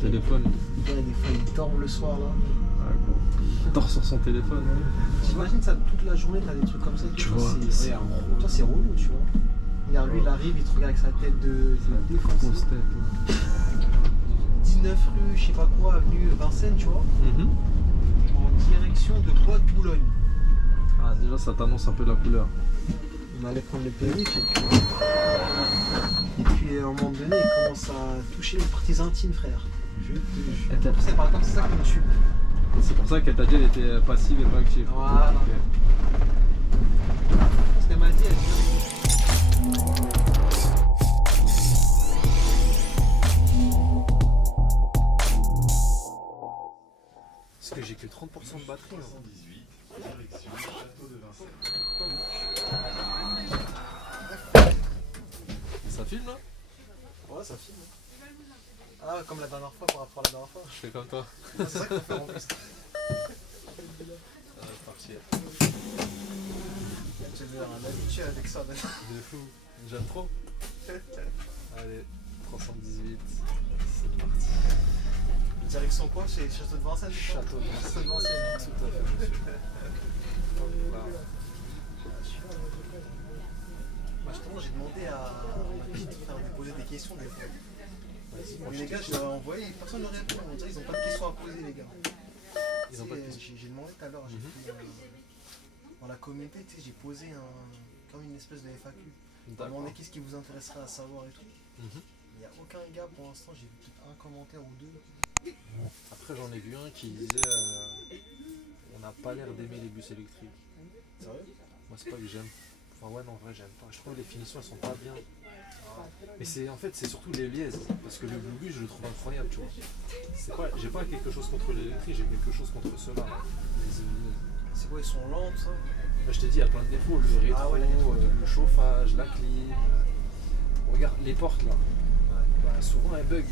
téléphone. Ouais, des fois il dort le soir là. Ah, gros. Il dort sur son téléphone. J'imagine ça toute la journée, t'as des trucs comme ça. Tu vois, Toi c'est relou, tu vois. Regarde, lui il arrive, il te regarde avec sa tête de défoncé. Grosse tête. 19 rue, je sais pas quoi, avenue Vincennes, tu vois. En direction de Bois de Boulogne. Ah, déjà ça t'annonce un peu la couleur. On allait prendre le périph' et puis à un moment donné il commence à toucher les parties intimes, frère. Je te jure. C'est par contre c'est ça qui me tue. C'est pour ça qu'elle t'a dit qu'elle était passive et pas active. Voilà. Ok. Ce qu'elle m'a dit, elle dit. Parce que j'ai que 30% de batterie. Direction Château de Vincennes. Ça filme là? Ouais, ça filme. Ah, comme la dernière fois par rapport à la dernière fois. Je fais comme toi. C'est ça qu'on fait en plus. C'est parti. J'ai un habitué avec ça maintenant. De fou. J'aime trop. Allez, 318. C'est parti. Direction quoi? Chez Château de Vincennes? Château de Vincennes. Château de Vincennes. Tout à fait, monsieur. Voilà. Moi, justement, j'ai demandé à ma fille de faire poser des questions des fois. Vas-y, Les gars, je leur ai envoyé, personne ne répond. On dirait qu'ils n'ont pas de questions à poser, les gars. Ils ont pas de questions. J'ai demandé tout à l'heure, dans la communauté, tu sais, j'ai posé comme une espèce de FAQ. J'ai demandé qu'est-ce qui vous intéresserait à savoir et tout. Il n'y a aucun gars pour l'instant, j'ai vu peut-être un commentaire ou deux. Après, j'en ai vu un qui disait on n'a pas l'air d'aimer les bus électriques. Sérieux? Moi, c'est pas que j'aime. Enfin, ouais, non, en vrai, j'aime pas. Je trouve que les finitions elles sont pas bien. Mais c'est en fait, c'est surtout les lièzes. Parce que le Blue Bus, je le trouve incroyable, tu vois. J'ai pas quelque chose contre l'électrique, j'ai quelque chose contre ceux-là. C'est quoi, ils sont lents, ça? Là, je t'ai dit, il y a plein de défauts. Le rétro, Ah ouais, le chauffage, la clim. Regarde, les portes là. Bah, souvent, elles bug.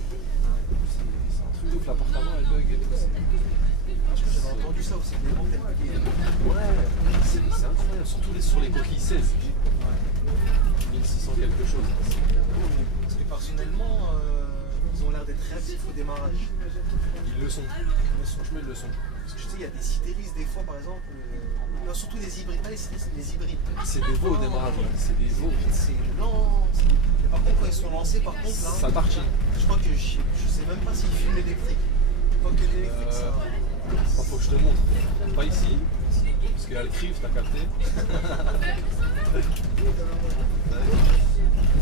C'est un truc de ouf, la porte avant, elle bug et tout. Je crois que j'avais entendu ça aussi, des ventes, elles buguaient. Ouais, c'est incroyable, surtout sur les coquilles 16. 1600 quelque chose. Parce que personnellement, ils ont l'air d'être réactifs au démarrage. Ils le sont. Franchement, ils le sont. Parce que je sais, il y a des Citeris des fois, par exemple, non, surtout des hybrides, pas les Citeris, c'est des hybrides. C'est des veaux au démarrage, ouais. C'est des veaux. C'est lent. Mais par contre, quand ils sont lancés, par contre, là, Ça partit. je crois que je sais même pas s'ils fument l'électrique. Pas que l'électrique, ça. Faut que je te montre. Pas ici, parce qu'il y a le CRIF, t'as capté.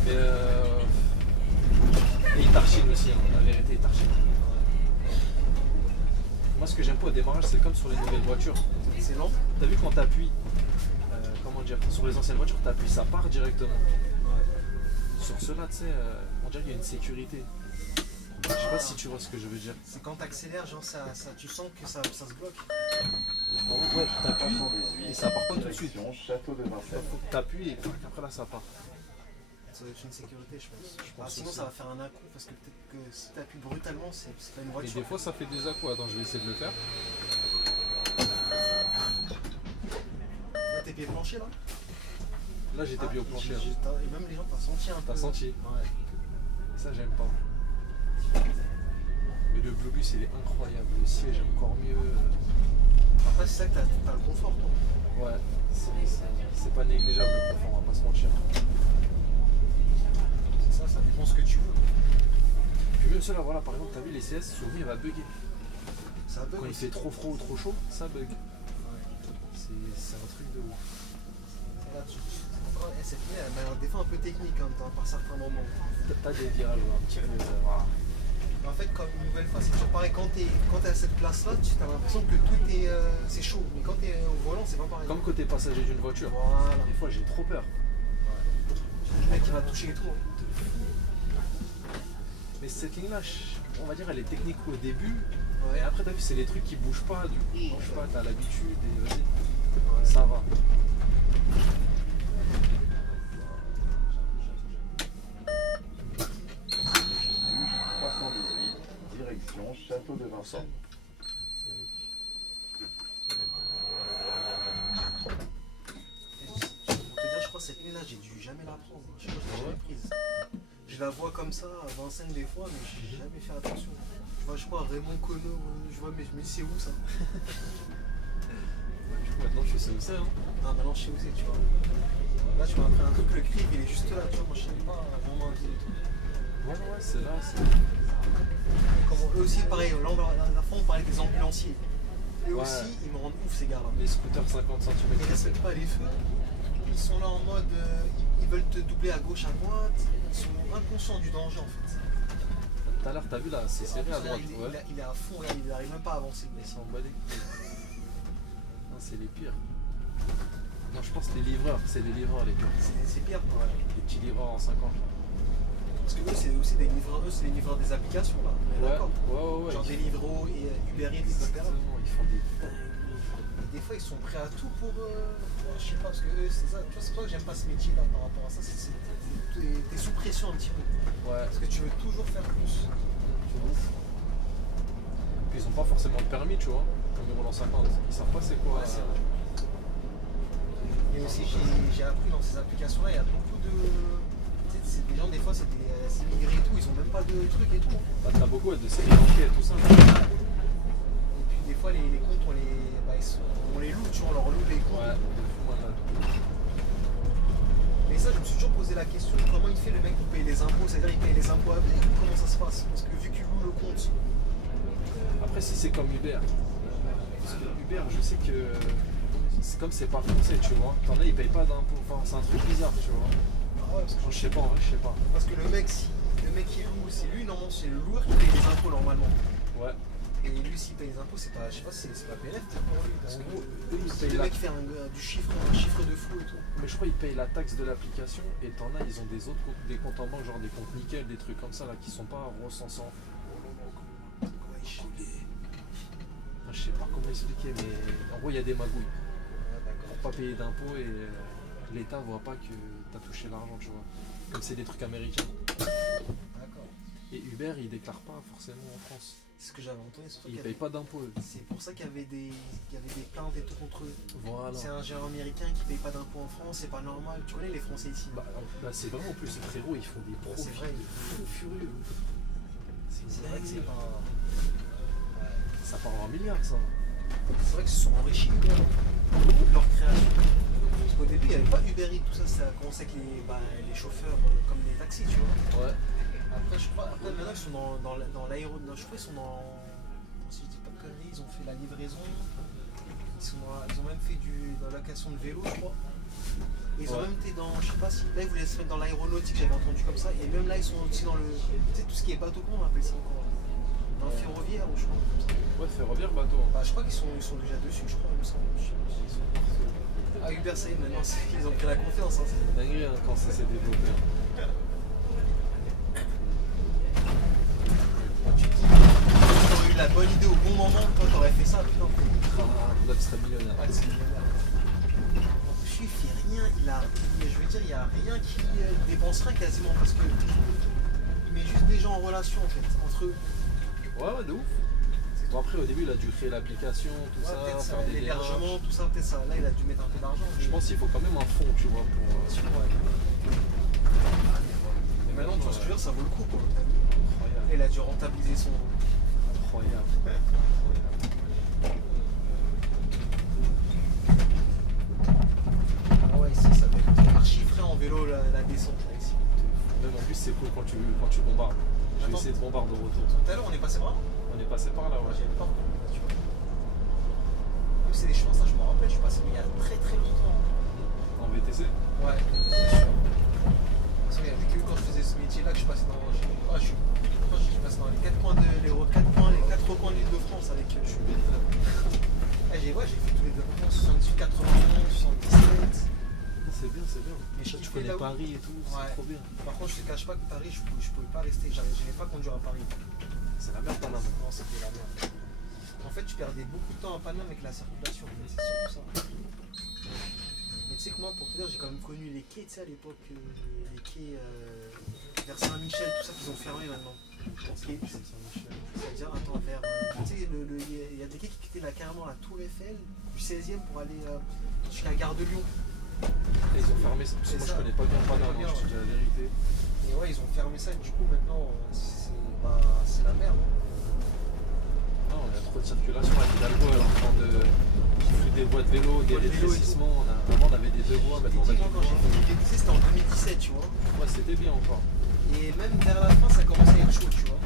Mais et il t'archine aussi, hein. La vérité, il t'archine. Moi, ce que j'aime pas au démarrage, c'est comme sur les nouvelles voitures. C'est lent. T'as vu quand t'appuies, comment dire, sur les anciennes voitures, t'appuies, ça part directement. Sur ceux-là, tu sais, on dirait qu'il y a une sécurité. Je sais pas si tu vois ce que je veux dire. C'est quand t'accélères, genre tu sens que ça se bloque. Ouais, t'appuies et ça part pas tout de suite. Direction Château de Vincennes. Faut que t'appuies et après là ça part. Ça doit être une sécurité, je pense. Sinon, ça va faire un à-coup parce que peut-être que si t'appuies brutalement, c'est pas une Et voiture. des fois ça fait des à-coups. Attends, je vais essayer de le faire. Là, t'es pieds planchés là? Là j'étais bien au plancher. Hein. Et même les gens, t'as senti un peu. T'as senti? Ouais. Et ça j'aime pas. Mais le Blue Bus il est incroyable. Le siège est encore mieux. Après, c'est ça que t'as le confort, toi. Ouais, c'est pas négligeable le confort, on va pas se mentir. C'est ça, ça dépend ce que tu veux. Puis même cela, voilà, par exemple, t'as vu les CS, souvent il va bugger. Ça bug Quand il aussi. fait trop froid ou trop chaud, ça bug. C'est un truc de ouf. Là, cette clé, elle m'a l'air des fois un peu technique hein, par certains moments. T'as des virages un petit peu. Voilà. Mais en fait, comme une nouvelle fois, c'est toujours pareil. Quand t'es à cette place-là, tu as l'impression que tout est c'est chaud. Mais quand t'es au volant, c'est pas pareil. Comme côté passager d'une voiture. Voilà. Des fois j'ai trop peur. Le mec qui va toucher et tout. Mais cette ligne-là, on va dire, elle est technique au début. Ouais. Et après, t'as vu, c'est les trucs qui bougent pas. Du coup, je sais pas, t'as l'habitude et vas-y. Ça va. Direction Château de Vincennes. Pour te dire, je crois que cette nuit-là, j'ai dû jamais la prendre. Je crois que je l'ai jamais prise. je la vois comme ça à Vincennes des fois, mais j'ai jamais fait attention. Je vois, je crois, Raymond Queneau, je vois, mais je me dis c'est où ça? Du coup, maintenant, je sais où c'est. Hein. Ah, maintenant je sais où c'est, tu vois. Là, tu m'as appris un truc, le crible, il est juste là, tu vois. Moi, je sais pas vraiment et tout. Ouais, c'est là. Comment, eux aussi, pareil, là, la fois, on parlait des ambulanciers. Eux Ouais. aussi, ils me rendent ouf, ces gars-là. Les scooters 50 cm. Ils respectent pas les feux. Ils sont là en mode, ils veulent te doubler à gauche, à droite. Ils sont inconscients du danger, en fait. Tout à l'heure, t'as vu là, c'est serré à droite. Il est à fond, là, il n'arrive même pas à avancer. Ils sont emballés. Non, c'est les pires. Non, je pense que les livreurs, c'est les livreurs les pires. C'est pire. Ouais, les petits livreurs en 50. Parce que eux, c'est aussi des livreurs, c'est les livreurs des applications, là. Ouais. Genre des Deliveroo et Uber Eats, etc. Exactement, ils font des Des fois, ils sont prêts à tout pour. Je sais pas, parce que eux, c'est ça. Tu vois, c'est pour ça que j'aime pas ce métier-là par rapport à ça. T'es sous pression un petit peu. Ouais. Parce que tu veux toujours faire plus. Puis ils ont pas forcément le permis, tu vois, comme ils roulent en 50. Ils savent pas c'est quoi. Ouais, c'est vrai. Et aussi, j'ai appris dans ces applications-là, il y a beaucoup de. Tu sais, c'est des gens, des fois, c'est des immigrés et tout, ils ont même pas de trucs et tout. Bah, t'as beaucoup de séries banquées et tout ça. Et puis, des fois, les comptes, on les loue, tu vois, on leur loue les comptes. Ouais, moi là. Mais ça, je me suis toujours posé la question comment il fait le mec pour payer les impôts? C'est-à-dire, il paye les impôts avec ou comment ça se passe? Parce que vu qu'il loue le compte. Après, si c'est comme Uber. Parce que Uber, je sais que. C'est comme c'est pas français, tu vois. T'en as, ils payent pas d'impôts. Enfin, c'est un truc bizarre, tu vois. Ah ouais, parce que Je sais pas, en vrai, je sais pas. Parce que le mec, si le mec qui loue, c'est lui, normalement, c'est le loueur qui paye les impôts normalement. Ouais. Et lui, s'il paye les impôts, c'est pas, je sais pas, c'est pas PNF pour lui. Parce En que gros, c'est le mec qui fait un chiffre de fou et tout. Mais je crois qu'ils payent la taxe de l'application et t'en as, ils ont des autres comptes, des comptes en banque, genre des comptes nickel, des trucs comme ça là qui sont pas recensés en. Je sais pas comment expliquer, mais en gros, il y a des magouilles. Pour pas payer d'impôts et l'État voit pas que t'as touché l'argent, tu vois. Comme c'est des trucs américains. D'accord. Et Uber, ils déclarent pas forcément en France. C'est ce que j'avais entendu. Ils payent pas d'impôts. Eux. C'est pour ça qu'il y avait des plaintes et tout contre eux. Voilà. C'est un géant américain qui paye pas d'impôts en France, c'est pas normal. Tu connais les Français ici. Bah, c'est vraiment en plus, ces frérots, ils font des profits c'est vrai. fous furieux. C'est vrai que c'est pas. Ça part en milliards, ça. C'est vrai qu'ils se sont enrichis de leur création. Parce qu'au début, il n'y avait pas Uber Eats, tout ça, ça a commencé avec les chauffeurs comme les taxis, tu vois. Ouais. Après, je crois, maintenant, ils sont dans l'aéro. Je crois qu'ils sont dans. Si je dis pas de conneries, ils ont fait la livraison. Ils ont même fait de la location de vélo, je crois. Et ils ont même été dans. Je sais pas si. Là, ils voulaient se mettre dans l'aéronautique, j'avais entendu comme ça. Et même là, ils sont aussi dans le. Tu sais, tout ce qui est bateau, comment on appelle ça encore? Dans le ferroviaire, ou je crois, comme ça. Ouais, ferroviaire, bateau. Bah, je crois qu'ils sont déjà dessus, je crois, il me semble. Ah, Uber, ça y est, maintenant, ils ont pris la confiance. Hein, c'est une dinguerie hein, quand ça s'est développé. Tu te dis, si t'aurais eu la bonne idée au bon moment, toi, t'aurais fait ça, putain. Là, tu serais millionnaire. Ouais, c'est millionnaire. En plus, il fait rien, je veux dire, il n'y a rien qui dépensera quasiment parce que il met juste des gens en relation, en fait, entre eux. Ouais, de ouf. Bon, après, au début, il a dû créer l'application, tout ça, faire des l'hébergement, tout ça, peut-être ça. Là, il a dû mettre un peu d'argent. Je pense qu'il faut quand même un fond, tu vois, pour. Mais maintenant, tu vois ce que je veux dire, ça vaut le coup, quoi. Incroyable. Il a dû rentabiliser son. Incroyable. Ah ouais, ici, ça doit être archi frais en vélo, la descente, là, ici. Même en plus, c'est cool quand tu bombardes. Je vais essayer de bombarder au retour. Tout à l'heure, on est passé par là? On est passé par là, ouais. J'y avais pas reconnu, tu vois. C'est des chemins, ça, je me rappelle, je suis passé il y a très très longtemps. En VTC? Ouais, c'est sûr. Parce qu'il y a que quand je faisais ce métier-là que je passais dans. Je passais dans les 4 coins de les 4 coins de l'île de France avec. J'ai fait tous les départements, 78, 91, 77. C'est bien, c'est bien. Mais tu connais Paris et tout, c'est trop bien. Par contre, je te cache pas que Paris, je pouvais pas rester, j'arrivais pas à conduire à Paris. C'est la merde, Paname. Non, c'était la merde. En fait, tu perdais beaucoup de temps à Paname avec la circulation, c'est surtout ça. Mais tu sais que moi, pour te dire, j'ai quand même connu les quais, tu sais, à l'époque, les quais vers Saint-Michel, tout ça, qu'ils ont fermé maintenant. C'est-à-dire, attends, vers. Tu sais, il y a des quais qui quittaient là, carrément la Tour Eiffel, du 16e pour aller jusqu'à la gare de Lyon. Et ils ont fermé ça, parce que moi je connais pas bien Paname, je te dis la vérité. Et ouais, ils ont fermé ça, et du coup, maintenant, c'est la merde. Non, on a trop de circulation. À Hidalgo, elle est en train de foutre des voies de vélo, des rétrécissements. Avant, on avait des 2 voies, maintenant, on a Moi, qu'une quand j'ai voie. fait le lycée, c'était en 2017, tu vois. Ouais, c'était bien encore. Et même vers la fin, ça commençait à être chaud, tu vois.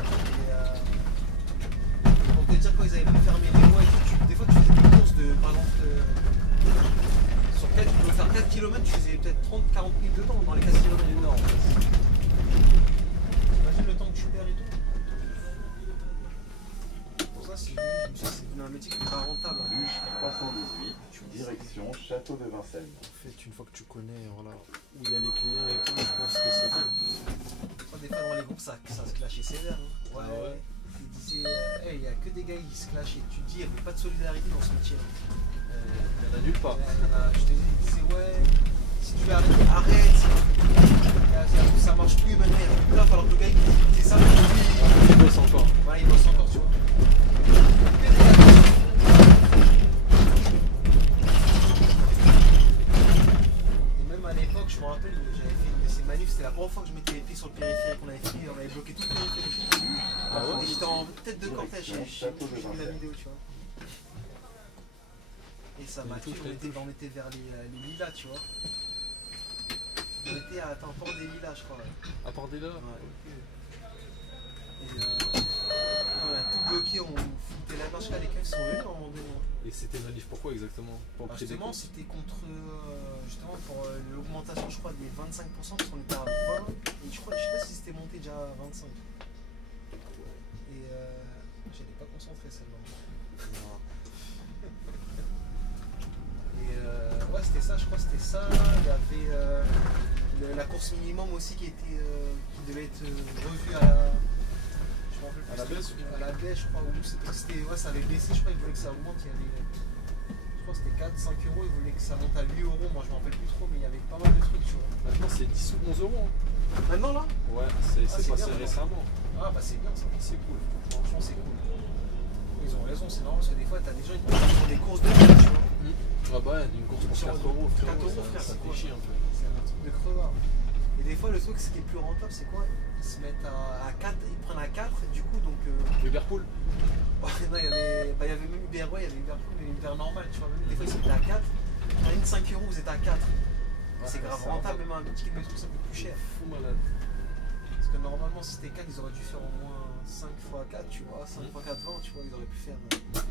Et pour te dire, quand ils avaient même fermé les voies et tout, des fois, tu faisais des courses de, par exemple, sur 4, tu pouvais faire 4 km, tu faisais peut-être 30-40 minutes de temps dans les 4 km. Énorme. Imagine le temps que tu perds et tout. Pour ça, c'est devenu un métier qui n'est pas rentable. Hein. Bus 318, direction Château de Vincennes. En fait, une fois que tu connais voilà, où il y a les clients et tout, je pense que c'est bon. Des fois, dans les groupes, ça se clashait sévère. Hein. Ouais, Ah ouais. Ils disaient, hey, il n'y a que des gars qui se clashent. Et tu te dis, il n'y avait pas de solidarité dans ce métier. Il y en a nulle part. Je te dis, ils disaient, ouais, si tu veux arrêter, arrête. Ça marche plus maintenant, il y a plus de taf, alors que le gars il disait ça, Il bosse encore. voilà, il bosse encore, tu vois. Et même à l'époque, je me rappelle, j'avais fait une de ces manifs, c'était la première fois que je mettais les pieds sur le périphérique, on avait fini, on avait bloqué tout le périphérique. Ah ouais. Et j'étais en tête de cortège, j'ai Château de fait la Vincennes. vidéo, tu vois. Et ça m'a tué, on était vers les lilas, tu vois. On était à Port des Lilas, je crois. Ouais. À part des là. Ouais. Et on a tout bloqué, on foutait la marche à l'école, ils sont venus à un moment donné. Et c'était manif pourquoi exactement? Pour le prix des Justement, courses. c'était contre justement pour l'augmentation, je crois, des 25%, parce qu'on était à 20, et je sais pas si c'était monté déjà à 25. Et j'étais pas concentré celle-là. Et ouais, c'était ça, je crois, c'était ça. Il y avait la course minimum aussi qui devait être revue à la. Je me rappelle plus. À la baisse ou À la baisse, je crois. Ouais, ça avait baissé, je crois, ils voulaient que ça augmente. Il y avait. Je crois que c'était 4-5 euros, ils voulaient que ça monte à 8 euros. Moi, je me rappelle plus trop, mais il y avait pas mal de trucs, tu vois. Maintenant, c'est 10 ou 11 euros. Hein. Maintenant, là? Ouais, c'est c'est passé bien, récemment. Ah, bah, c'est bien ça. C'est cool. Franchement, c'est cool. Ils ont raison, c'est normal, parce que des fois, t'as des gens qui font des courses de vie, tu vois. Ah bah, une course pour 4 euros, frérot, 4 euros, frère, ça c'est fait quoi? chier un peu. C'est un truc de crevard. Et des fois, le truc, ce qui est plus rentable, c'est quoi? Ils se mettent à 4, ils prennent à 4, et du coup, donc. Uberpool. Non, il y avait même Uber, ouais, il y avait Uberpool, mais Uber normal, tu vois. Même des fois, ils se mettaient à 4. En ligne 5 euros, vous êtes à 4. C'est grave rentable, même un ticket de métro, ça coûte plus cher. Fou malade. Parce que normalement, si c'était 4, ils auraient dû faire au moins 5 x 4, tu vois. 5 x 4, 20, tu vois, ils auraient pu faire.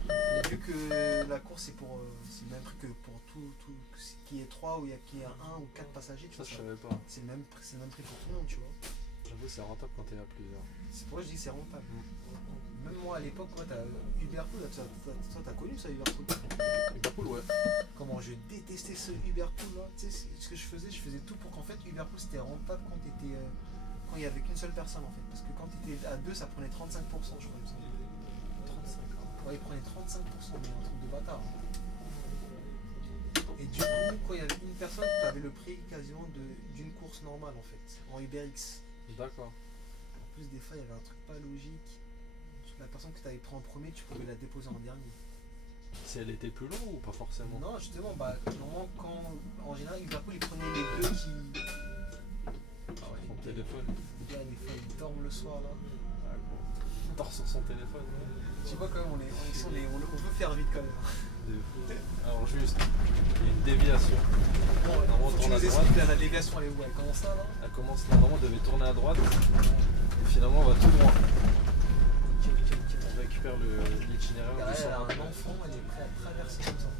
Et vu que la course, c'est le même prix que pour tout ce qui est 3 ou qu'il y a 1 ou 4 passagers, tu Ça, vois. je savais pas. C'est le même prix pour tout le monde, tu vois. J'avoue, c'est rentable quand t'es à plusieurs. C'est pour ça que je dis que c'est rentable. Même moi à l'époque, t'as Uberpool, toi t'as connu ça, Uberpool? Uberpool, ouais. Comment je détestais ce Uberpool là. Tu sais ce que je faisais tout pour qu'en fait Uberpool c'était rentable quand quand il y avait qu'une seule personne en fait. Parce que quand t'étais à 2, ça prenait 35%, je crois. 35. Ouais, il prenait 35%, mais un truc de bâtard. Et du coup, quand il y avait une personne, t'avais le prix quasiment d'une course normale en fait, en UberX. D'accord. En plus, des fois, il y avait un truc pas logique. La personne que tu avais pris en premier, tu pouvais la déposer en dernier. Si elle était plus longue ou pas forcément? Non, justement, normalement, en général, Uberpool, il prenait les deux qui. Ah ouais, son téléphone. Des fois, ils dorment le soir là. Ah, gros. Il dort sur son téléphone. Tu vois, quand même, on veut faire vite quand même. De fou. Alors, juste, il y a une déviation. Bon, Normalement, faut que tu tourne à nous droite. expliques la déviation, elle est où? Elle commence là? Elle commence là, normalement, on devait tourner à droite. Et finalement, on va tout droit. On récupère l'itinéraire du Elle a centre. un enfant, elle est prête à traverser comme ça.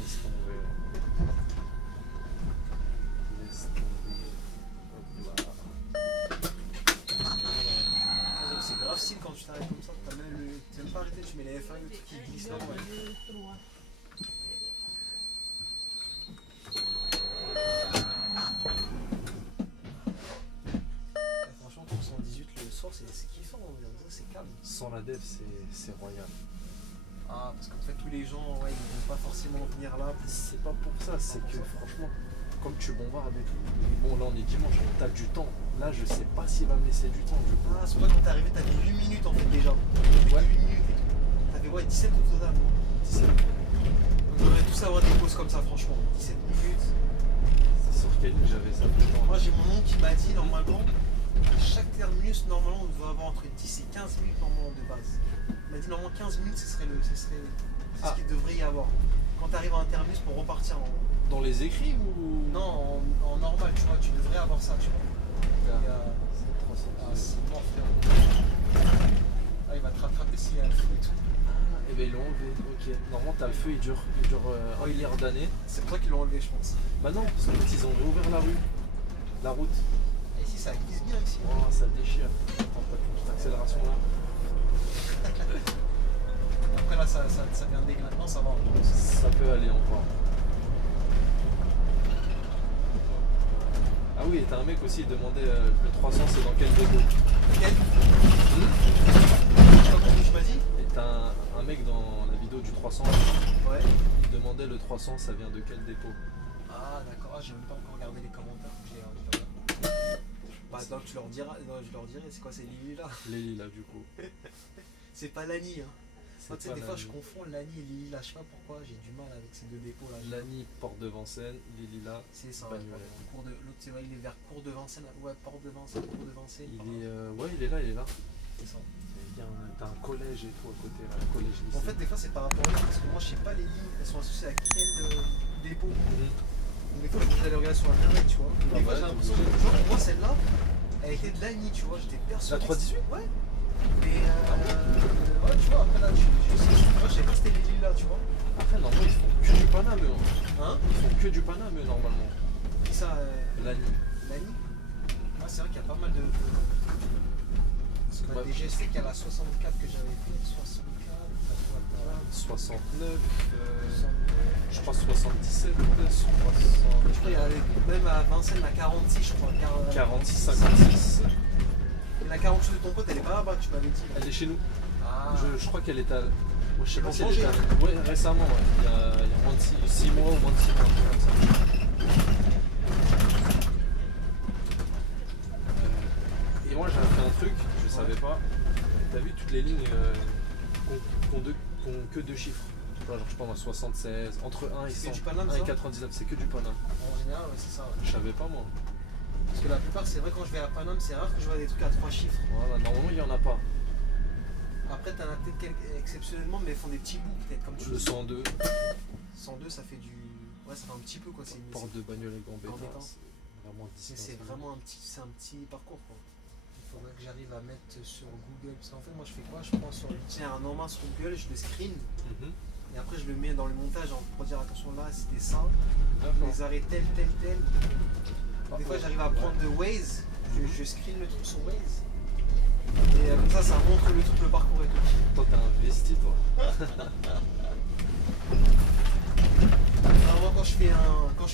Laisse tomber. Laisse tomber. Hop là. Voilà. C'est grave style quand tu t'arrêtes comme ça. Tu n'aimes pas arrêter, tu mets les F1, le truc qui glisse là. Ouais. Franchement, pour 118 le soir, c'est kiffant, c'est calme. Sans la dev, c'est royal. Ah, parce qu'en fait, tous les gens, ouais, ils vont pas forcément venir là. C'est pas pour ça, c'est que franchement, comme tu bombardes et tout. Bon, là on est dimanche, t'as du temps. Là, je sais pas s'il va me laisser du temps du coup. Ah, c'est vrai, quand t'es arrivé, t'avais 8 minutes en fait déjà. Ouais. 8 minutes et tout. T'avais ouais, 17 au total. C'est On devrait tous avoir des pauses comme ça, franchement. 17 minutes. Sur quelle ligne j'avais ça tout le temps? Moi j'ai mon oncle qui m'a dit normalement, à chaque terminus, normalement on doit avoir entre 10 et 15 minutes normalement de base. Il m'a dit normalement 15 minutes ce serait ce qu'il devrait y avoir. Quand tu arrives à un terminus pour repartir en. Dans les écrits ou. Non, en normal, tu vois, tu devrais avoir ça, tu vois. C'est mort, frère. Ah, il va te rattraper s'il y a un feu et tout. Ah, et ben ils l'ont enlevé, ok. Normalement, t'as le feu, il dure un milliard d'années. C'est pour ça qu'ils l'ont enlevé, je pense. Bah non, parce qu'en fait, ils ont réouvert la route. Et ici, ça glisse bien, ici. Oh, ça déchire. Attends, t'as une petite accélération là. Après, là, ça vient de déglinguer. Non, ça va. Ça peut aller encore. Ah oui, et t'as un mec aussi, il demandait le 300 c'est dans quel dépôt? Quel tu m'as dit? Et t'as un mec dans la vidéo du 300, ouais. Il demandait le 300 ça vient de quel dépôt? Ah d'accord, j'ai même pas encore regardé les commentaires. Bah donc je leur dirai, c'est quoi, c'est Lily là? Les lilas du coup. C'est pas Lani hein. Moi, tu sais, des fois je Lani. confonds Lani et Lily là, je sais pas pourquoi, j'ai du mal avec ces deux dépôts là. Lani, porte de Vincennes, les lilas. C'est ça, Bagnolet. l'autre c'est vrai, il est vers Cours de Vincennes, ouais, porte de Vincennes, Cours de Vincennes. Ouais, il est là. C'est ça. T'as un collège et tout à côté, là, un collège lycée. En fait, des fois c'est par rapport à eux, parce que moi je sais pas les lignes, elles sont associées à quel dépôt. Donc, des fois je vais aller regarder sur internet, tu vois. Des fois j'ai l'impression que genre, pour moi celle-là, elle était de Lani, tu vois, j'étais persuadé. La 318? Ouais. Mais ouais, tu vois, après là, moi je sais pas si c'était les lignes là, tu vois. Après, normalement, ils font que du Paname, eux. Hein? Ils font que du Paname, eux, normalement. Et ça, Lani. Lani? Ah, c'est vrai qu'il y a pas mal de. Parce que la DGST qu'elle a 64 que j'avais fait, 64, 69, 69. je crois 77, 60. Je crois qu'il y avait même à Vincennes la 46, je crois. 46, 56. Et la 48 de ton pote, elle est pas là-bas, tu m'avais dit. Elle est chez nous. Ah. Je crois qu'elle est à. Moi, je sais Ils pas l'ont si elle est changé, à. Ouais, récemment, ouais. Il y a moins de 6 mois ou moins de 6 mois. Comme ça. Et moi, j'avais fait un truc, je savais pas. T'as vu toutes les lignes qui ont que deux chiffres. Genre, je pense à 76, entre 1 et 100, du Paname, 1 et ça 99, c'est que du Paname. En général, ouais, c'est ça. Ouais. Je savais pas, moi. Parce que la plupart, c'est vrai, quand je vais à Paname, c'est rare que je vois des trucs à 3 chiffres. Voilà, normalement, il y en a pas. Après, t'en as peut-être quelques exceptionnellement, mais ils font des petits bouts, peut-être, comme tu Le dis. 102, 102, ça fait du. Ouais, ça fait un petit peu, quoi. C'est une. porte de Bagnolet-Gambetta. Gambetta. C'est vraiment C'est vraiment un petit parcours, quoi. Il faudrait que j'arrive à mettre sur Google. Parce qu'en fait, moi, je fais quoi? Je prends sur l'itinéraire normal sur Google, je le screen. Et après, je le mets dans le montage pour dire attention, là, c'était ça. Les arrêts tel. Des fois, j'arrive à prendre de Waze. Je screen le truc sur Waze. Et comme ça montre le parcours et tout. Toi, t'as investi, toi. Alors, moi, quand je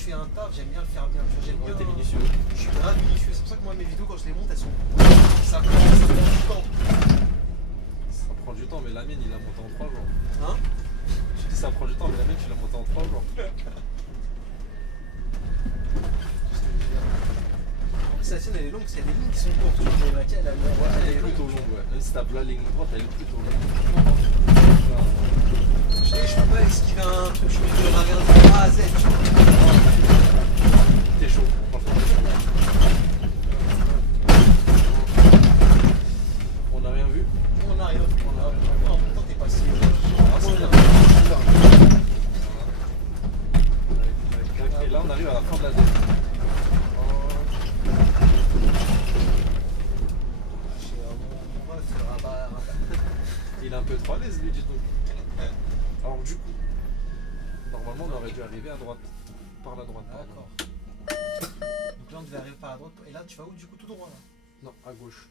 fais un taf, j'aime bien le faire bien. J'aime bien. T'es minutieux. Je suis grave minutieux. C'est pour ça que moi, mes vidéos, quand je les monte, elles sont. Ça prend du temps. Ça prend du temps, mais la mienne, il l'a monté en 3 jours. Hein? Je dis ça prend du temps, mais la mienne, tu l'as monté en 3 jours. La scène elle est longue, c'est des lignes qui sont courtes. Laquelle Elle est plutôt longue, ouais. Même si t'as la ligne droite, elle est plutôt longue. Je peux pas esquiver un truc, je peux le regarder de A à Z. T'es chaud, franchement, t'es chaud. On n'a rien vu. On a rien. En même temps, t'es pas si. Et là, on arrive à la fin de la dette. Il est un peu trop à l'aise, lui, dis donc. Alors, du coup, normalement, on aurait dû arriver à droite. Par la droite, pardon. D'accord. Donc là, on devait arriver par la droite. Et là, tu vas où, du coup, tout droit là? Non, à gauche.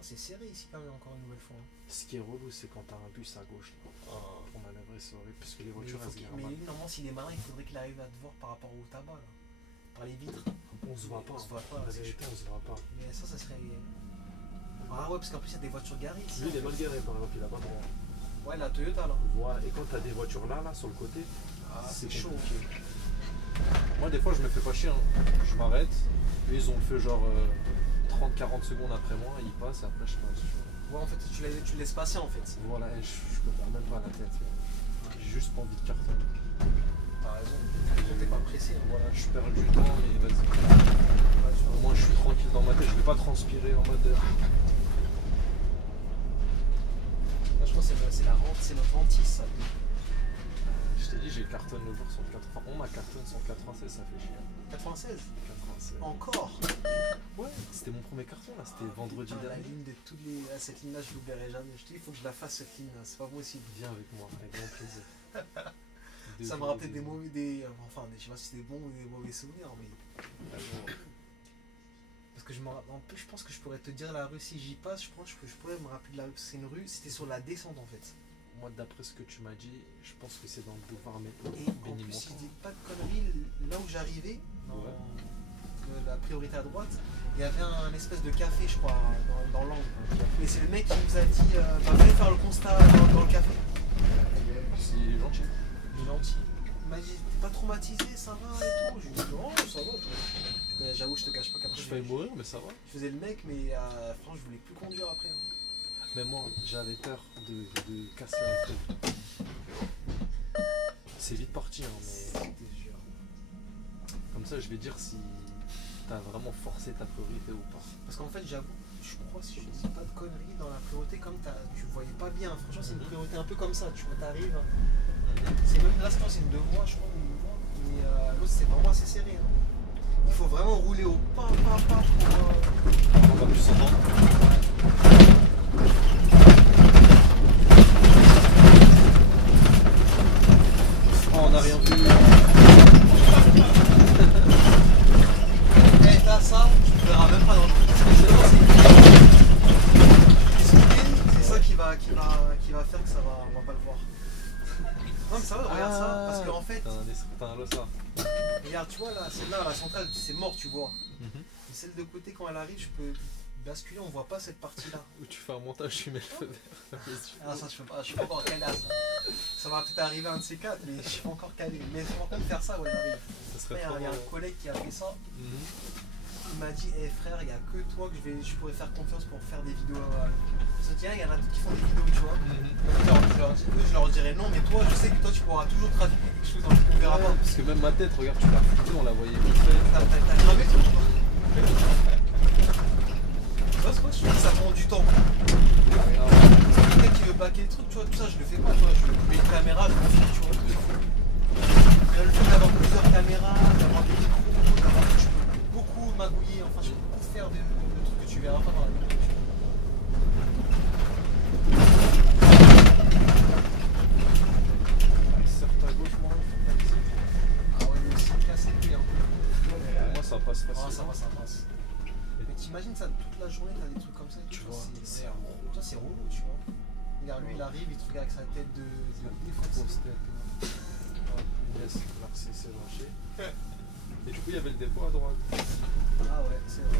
C'est serré ici, quand même, encore une nouvelle fois. Ce qui est relou, c'est quand t'as un bus à gauche. Pour manœuvrer, c'est horrible, puisque les voitures, elles se garent mal. Mais normalement, s'il est malin, il faudrait qu'il arrive à te voir par rapport au tabac, là. Par les vitres. On se voit pas. On se voit pas. La vérité, on se voit pas. Mais ça serait. Ah ouais, parce qu'en plus, il y a des voitures garées ici. Lui, il est mal garé, par exemple, il a pas droit. Ouais, la Toyota, là. Voilà, et quand t'as des voitures là, sur le côté, c'est chaud. compliqué. Moi, des fois, je me fais pas chier. Hein. Je m'arrête. Eux, ils ont fait genre 30-40 secondes après moi, ils passent et après, je passe. Ouais, en fait, tu le laisses passer, en fait. Voilà, et je me prends même pas la tête. J'ai juste pas envie de cartonner. t'as raison. Toi, t'es pas pressé. Hein. Voilà, je perds du temps, mais vas-y. Au moins, je suis tranquille dans ma tête, je vais pas transpirer en mode. Là, je pense que c'est notre hantise, ça. Je t'ai dit, j'ai cartonne le jour sur le 80. On m'a cartonne sur le 96, ça fait chier. 96 96. Encore. Ouais, c'était mon premier carton là, c'était vendredi Putain, la dernier. ligne de toutes les. Cette ligne-là, je l'oublierai jamais. Je te dis, il faut que je la fasse cette ligne-là, c'est pas possible. Viens avec moi, avec grand plaisir. Ça me rappelait des mauvais. Enfin, je sais pas si c'est des bons ou des mauvais souvenirs, mais. Parce que je pense que je pourrais te dire la rue si j'y passe, je pense que je pourrais me rappeler de la rue. C'est une rue, c'était sur la descente en fait. Moi, d'après ce que tu m'as dit, je pense que c'est dans le boulevard Et en plus, si je dis pas de conneries, là où j'arrivais, dans la priorité à droite, il y avait un espèce de café, je crois, dans l'angle. Et c'est le mec qui nous a dit venez faire le constat dans le café. Il est gentil. Il est gentil. Il m'a dit t'es pas traumatisé, ça va et tout. Je lui ai dit non, ça va. Mais j'avoue, je te cache pas qu'après. Je failli mourir, mais ça va. Je faisais le mec, mais franchement, je voulais plus conduire après. Hein. Mais moi, j'avais peur de casser un truc. C'est vite parti, hein, mais. Comme ça, je vais dire si t'as vraiment forcé ta priorité ou pas. Parce qu'en fait, j'avoue, je crois, si je dis pas de conneries, dans la priorité, comme tu voyais pas bien. Franchement, c'est une priorité un peu comme ça. Tu vois, t'arrives. C'est même là, c'est une deux voies, je crois, mais l'autre, c'est vraiment assez serré. Hein. Il faut vraiment rouler au pas pour. On va plus s'entendre. Oh, on n'a rien vu. Eh, t'as ça, tu ne verras même pas dans le c'est ça qui va faire que ça va, on va pas le voir. Non mais ça va, regarde ça, parce qu'en fait. T'as un losa. Regarde, tu vois là, celle-là, la centrale, c'est mort, tu vois. Et celle de côté, quand elle arrive, je peux basculer, on voit pas cette partie-là. Où tu fais un montage, tu mets le feu vert. Ah, ça, je suis pas encore calé à ça. Ça va peut-être arriver un de ces quatre, mais je suis pas encore calé. Mais je vais encore faire ça, ouais, j'arrive. Ça serait Il y a un collègue qui a fait ça. Il m'a dit, hey, frère, il n'y a que toi que je pourrais faire confiance pour faire des vidéos. Parce que il y en a d'autres qui font des vidéos, tu vois. Je leur dirais non, mais toi, je sais que toi, tu pourras toujours trafiquer quelque chose dans le qu'on verra pas. Parce que même ma tête, regarde, tu l'as foutu, on la voyait vite fait. T'as gravé tout, tu vois. C'est quoi, je trouve que ça prend du temps. Quelqu'un qui veut baquer le truc, tu vois, tout ça, je le fais pas, tu vois. Je mets une caméra, je me filme, tu vois. Le fait d'avoir plusieurs caméras, d'avoir des micros, d'avoir je peux beaucoup magouiller, enfin, je peux beaucoup faire de trucs que tu verras pas dans la vidéo. Certains gauche, moi, Ah ouais, mais c'est cassé le pied, hein. moi, ça passe Ah, facile. ça passe. Mais t'imagines ça toute la journée, t'as des trucs comme ça et tout, Tu vois, c'est relou, tu vois. Regarde, lui, il arrive, il te regarde avec sa tête de défoncé. Yes, merci, c'est lâché. Et du coup, il y avait le dépôt à droite. Ah ouais, c'est vrai.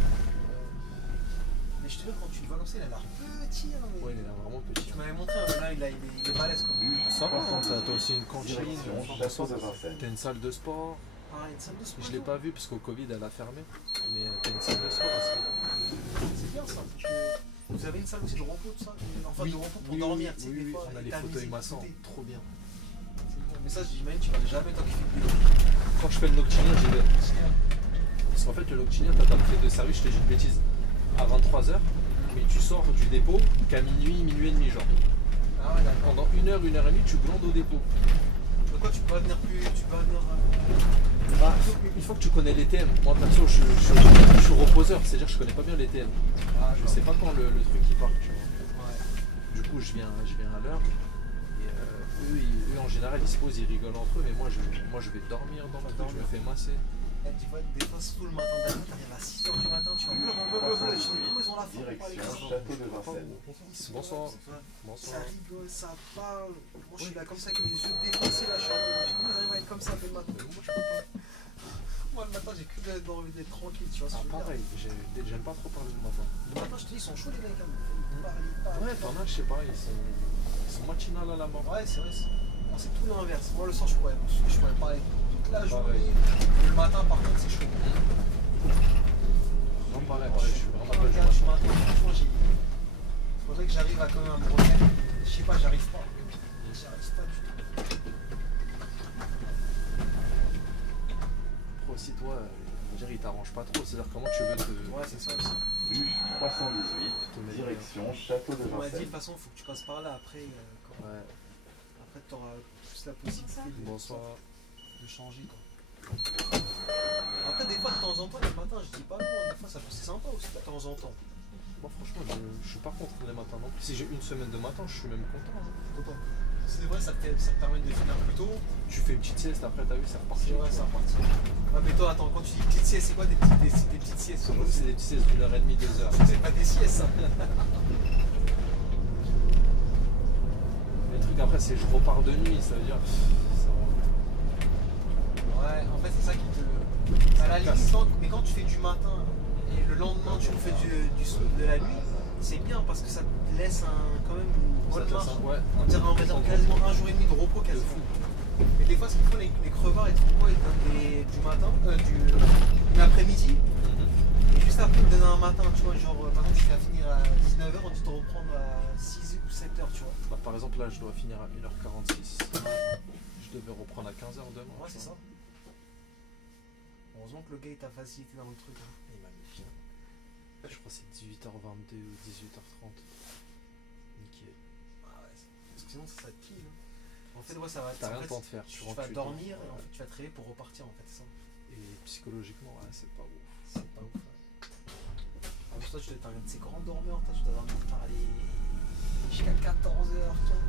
Mais je te dis, quand tu le vois comme ça, il a l'air petit. Hein, mais... Ouais, il est vraiment petit. Tu m'avais montré, mais là, il est balèze comme Ça va, t'as aussi une cantine. Direction Château de Vincennes. T'as une salle de sport. Ah, une salle de sport. Je l'ai pas vu parce qu'au Covid, elle a fermé. Mais t'as une salle de sport aussi. C'est bien ça. Vous avez une salle aussi de repos, tout ça. Enfin, de repos pour dormir, tu sais, des fois. On a les fauteuils massants, trop bien. Mais ça, j'imagine, tu vas jamais t'en kiffer. Quand je fais le noctilien, j'y vais. Parce qu'en fait, le noctilien, t'as ta fête de service, je te dis une bêtise, à 23h, mais tu sors du dépôt qu'à minuit, minuit et demi, genre. Ah ouais, d'accord. Pendant 1 heure, 1 heure et demie, tu glandes au dépôt. Pourquoi tu peux pas venir plus. Tu peux pas venir. Bah, une fois que tu connais les TM, moi perso, je suis reposeur, c'est-à-dire que je connais pas bien les TM. Ah, Je sais pas quand le truc il part, tu vois. Ouais. Du coup, je viens à l'heure. Et eux, en général, ils se posent, ils rigolent entre eux, mais moi, je vais dormir dans ma tente, je me fais masser. Tu vois, des fois, surtout le matin dernier, t'arrives à 6h du matin, tu vas blablabla, je dis, comment ils ont la forme pour aller Direction Château de Vincennes. Bonsoir. Ça Bonsoir. rigole, ça parle. Moi, je suis là comme ça, avec les yeux défoncés, là, je suis en mode, comment ils arrivent à être comme ça le matin? Moi, je peux pas. Moi, le matin, j'ai que envie d'être tranquille, tu vois ce que je veux dire. Pareil, j'aime pas trop parler le matin. Le matin, je te dis, ils sont chauds, les mecs. Hein. Ils parlent. Ouais, t'en as, je sais pas, ils sont matinales à la mort. Ouais, c'est vrai. C'est tout l'inverse. Moi, le soir, je pourrais parler toute la journée. Pareil. Et le matin, par contre, c'est chaud. Non, pareil, je suis vraiment pas du Regarde, matin. franchement, il faudrait que j'arrive à quand même à me remettre. Je sais pas, j'arrive pas. J'arrive pas du tout. aussi, toi, on dirait il t'arrange pas trop. C'est-à-dire comment tu veux te. Ouais, c'est ça aussi. Rue 318, direction Château de On m'a dit de Vincennes. toute façon, faut que tu passes par là après. Ouais. Après, tu auras plus la possibilité Bonsoir. de changer. Quoi. Après, des fois, de temps en temps, le matin, je dis pas non, des fois, c'est sympa aussi de temps en temps. Moi, franchement, je suis pas contre les matins non plus. Si j'ai une semaine de matin, je suis même content. Hein. Pourquoi? C'est vrai, ça te permet de finir plus tôt. Tu fais une petite sieste, après t'as vu, c'est reparti. C'est vrai, c'est reparti. Ouais, mais toi, attends, quand tu dis petite sieste, c'est quoi des petites siestes? C'est des petites siestes d'une heure et demie, 2 heures. C'est pas des siestes, ça. Le truc après, c'est je repars de nuit, ça veut dire. Ça va. Ouais, en fait, c'est ça qui te. À la limite, mais quand tu fais du matin et le lendemain, tu fais de la nuit, c'est bien parce que ça te laisse quand même une bonne marge. Ouais. On dirait quasiment un jour et demi de repos, quasiment. Mais des fois, ce qu'ils font, les crevards, ils te font quoi? Ils te donnent du matin, de l'après-midi. Et juste après, ils te donnent un matin, tu vois. Genre, par exemple, tu vas finir à 19h, on dit de reprendre à 6 ou 7h, tu vois. Bah, par exemple, là, je dois finir à 1h46. Je devais reprendre à 15h demain. Ouais, c'est ça. Heureusement que le gars, il t'a facilité dans le truc. Hein. Il m'a mis bien. Je crois que c'est 18h22 ou 18h30. Nickel. Ah ouais, parce que sinon, ça te kill. Hein. En fait, ouais, ça va. T'as rien en le fait, temps de faire. Tu rentres vas chez dormir toi. et en fait, tu vas te réveiller pour repartir, en fait, c'est ça. Et psychologiquement, ouais, c'est pas ouf. C'est pas ouf. Ouais. En plus, toi, tu dois être un de ces grands dormeurs, toi, tu dois dormir par les. Jusqu'à 14h, tu vois.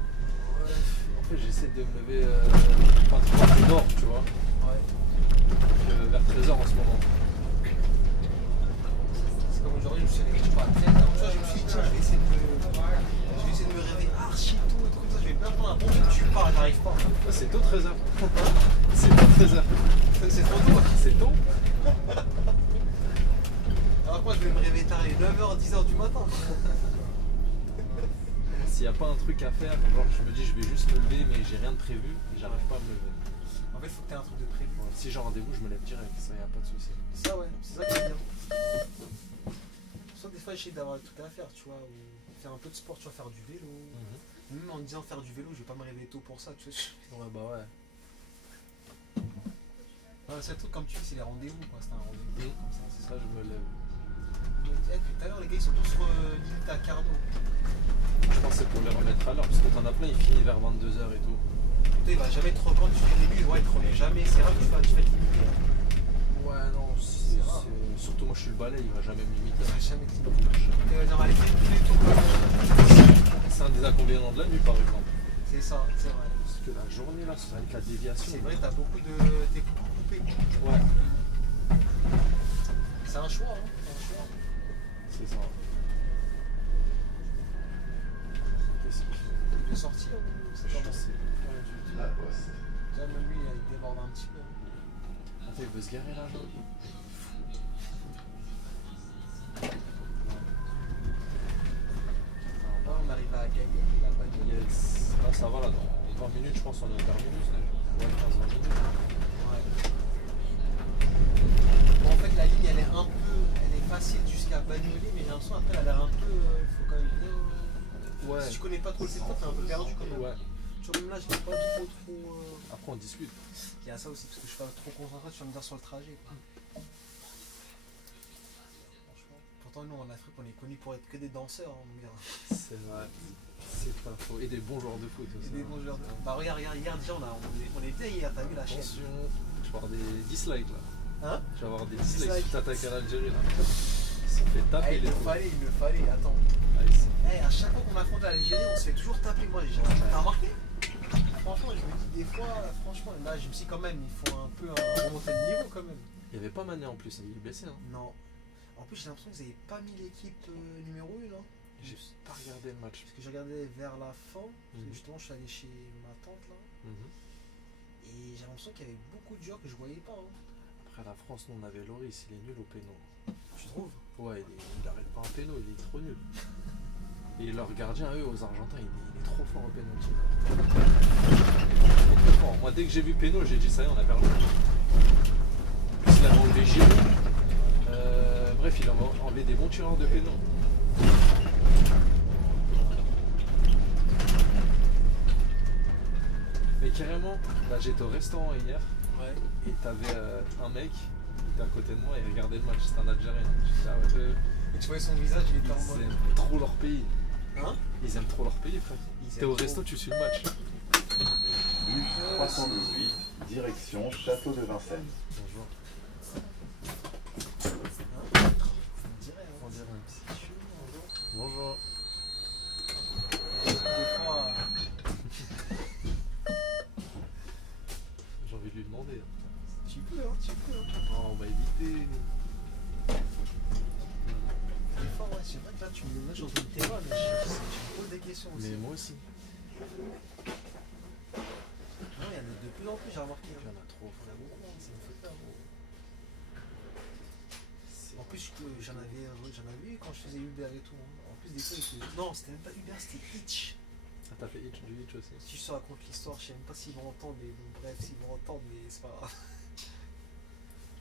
Ouais. En fait, j'essaie de me lever pas trop plus nord, tu vois. Ouais. Donc, vers 13h en ce moment. C'est comme aujourd'hui, je me suis réveillé, je sais pas, à 13h. Tu vois, je me suis dit, tiens, je vais essayer de me réveiller archi tôt et tout comme ça. Je vais bien prendre un bon truc, tu pars, j'arrive pas. C'est tôt 13h. C'est tôt 13h. C'est trop tôt. C'est tôt. Alors que moi, je vais me réveiller tard, 9h, 10h du matin. S'il n'y a pas un truc à faire, genre je me dis je vais juste me lever mais j'ai rien de prévu et j'arrive pas à me lever. En fait, il faut que tu aies un truc de prévu. Ouais, si j'ai rendez-vous, je me lève direct, ça y a pas de souci. Ça, ouais, c'est ça qui est bien. Soit des fois, j'essaie d'avoir tout à faire, tu vois, ou faire un peu de sport, tu vois, faire du vélo. Même en me disant faire du vélo, je vais pas me réveiller tôt pour ça, tu vois. Ouais, bah ouais. Ouais, c'est le truc, comme tu dis, c'est les rendez-vous, quoi. C'est un rendez-vous comme ça. C'est ça, je me lève. Donc, tout à l'heure, les gars, ils sont tous limite à Carnot. Je pense que c'est pour les remettre à l'heure parce que t'en as plein, ils finissent vers 22h et tout. Putain, il va jamais te quand tu fais le début, ouais, il te remet jamais. C'est rare que tu fais te limiter. Ouais, non, C'est rare. surtout moi je suis le balai, il va jamais me limiter. Il va jamais te limiter. Jamais. Il va dire, allez, fais tous les tours. C'est un des inconvénients de la nuit par exemple. C'est ça, c'est vrai. Parce que la journée là, avec la déviation. C'est vrai, t'as beaucoup de. T'es beaucoup coupé. Ouais, C'est un choix, hein. C'est un choix. c'est ça. Qu'est-ce qu'il fait? Il est sorti, là, ou c'est Je comment? sais pas du tout. La Poste. Déjà, même lui, il déborde un petit peu. En fait, il veut se garer là, genre. Là, on arrive à gagner, il a pas gagné. Yes. Là, ça va là, dans 20 minutes, je pense, on est au terminus. Ouais, 15-20 minutes. Ouais. Bon, en fait, la ligne, elle est facile jusqu'à Bagnolet, mais j'ai l'impression après, elle a l'air un peu. Il faut quand même bien. Ouais. Si tu connais pas trop le secteur, t'es un peu perdu quand même. Ouais. Tu vois, même là, je n'ai pas trop. Après, on discute. Il y a ça aussi, parce que je suis pas trop concentré, tu vas me dire sur le trajet. Quoi. Franchement. Pourtant, nous, en Afrique, on est connus pour être que des danseurs, hein, mon gars. C'est vrai. C'est pas faux. Et des bons joueurs de foot aussi. Et des bons joueurs de- Bah, regarde, hier, déjà, on est bien hier, t'as vu la chaîne. Attention, je vais avoir des dislikes là. Hein? Je vais avoir des dislikes Dislikes. si t'attaques à l'Algérie là. Ils se sont fait taper Ah, les il fous. le fallait, attends. Ah, ils sont- À chaque fois qu'on affronte l'Algérie, on se fait toujours taper. Moi, t'as remarqué? Franchement, je me dis des fois, franchement, là, je me dis quand même, il faut un peu remonter le niveau quand même. Il n'y avait pas Mané en plus, il est blessé. Hein. Non. En plus, j'ai l'impression qu'ils n'avaient pas mis l'équipe numéro 1, là. J'ai pas regardé le match. Parce que j'ai regardé vers la fin, parce que Mhm. justement, je suis allé chez ma tante, là. Mhm. Et j'ai l'impression qu'il y avait beaucoup de joueurs que je voyais pas. Hein. Après la France, nous on avait Loris, il est nul au péno. Tu trouves? Ouais, il arrête pas un péno, il est trop nul. Et leur gardien, eux, aux Argentins, il est trop fort au pénalty. Trop fort. Moi, dès que j'ai vu péno, j'ai dit ça y est, on a perdu. En plus, il avait enlevé Giroud. Bref, il a enlevé des bons tireurs de péno. Mais carrément, là j'étais au restaurant hier. Ouais. Et t'avais un mec qui était à côté de moi et il regardait le match, c'était un Algérien. J'étais là, ouais, Et tu voyais son visage, il était en mode. ils aiment trop leur pays. Hein? Ils aiment trop leur pays, frère. Ils T'es aiment au trop. resto, tu suis le match. Bus 318, direction Château de Vincennes. Bonjour. Hein? On dirait, hein. On dirait un C'est chaud, bonjour. Bonjour. Des fois, J'ai envie de lui demander. tu peux, hein, tu peux. Hein. Non, on va éviter. Des fois, ouais, c'est vrai que là, tu me mets dans une terrain, mais je me pose des questions aussi. Mais moi aussi. Non, il y en a de plus en plus, j'ai remarqué. Il y en a trop. Il y en a beaucoup, hein, ça me fait peur. Gros. En plus, j'en avais eu quand je faisais Uber et tout. Hein. En plus, des fois, non, c'était même pas Uber, c'était Hitch. Ah, t'as fait Hitch, du Hitch aussi. Si je te raconte l'histoire, je sais même pas s'ils vont entendre, mais bon, bref, s'ils vont entendre, mais c'est pas grave.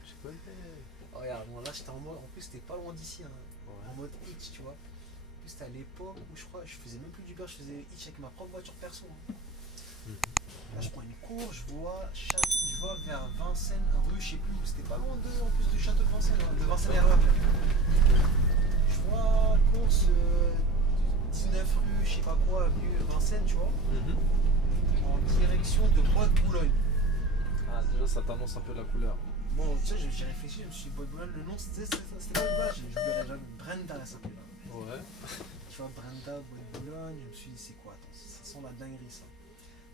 Je connais. Oh, regarde, moi là, j'étais en mode, en plus, c'était pas loin d'ici, hein, en Ouais. mode Hitch, tu vois. En plus, c'était à l'époque où je crois, je faisais même plus d'Uber, je faisais Hitch avec ma propre voiture perso. Hein. Là, je prends une course, je vois vers Vincennes, rue, je sais plus où, c'était pas loin en plus du château de Vincennes, hein, de Vincennes-Erreur même. Je vois course 19 rue, je sais pas quoi, avenue Vincennes, tu vois, en direction de Bois de Boulogne. Ah, déjà, ça t'annonce un peu la couleur. Bon, tu sais, j'ai réfléchi, je me suis dit, Bois de Boulogne, le nom c'était pas le bas, je verrais jamais. Brenda, elle s'appelait là. Ouais. Tu vois, Brenda, Bois de Boulogne, je me suis dit, c'est quoi, attends, ça sent la dinguerie ça.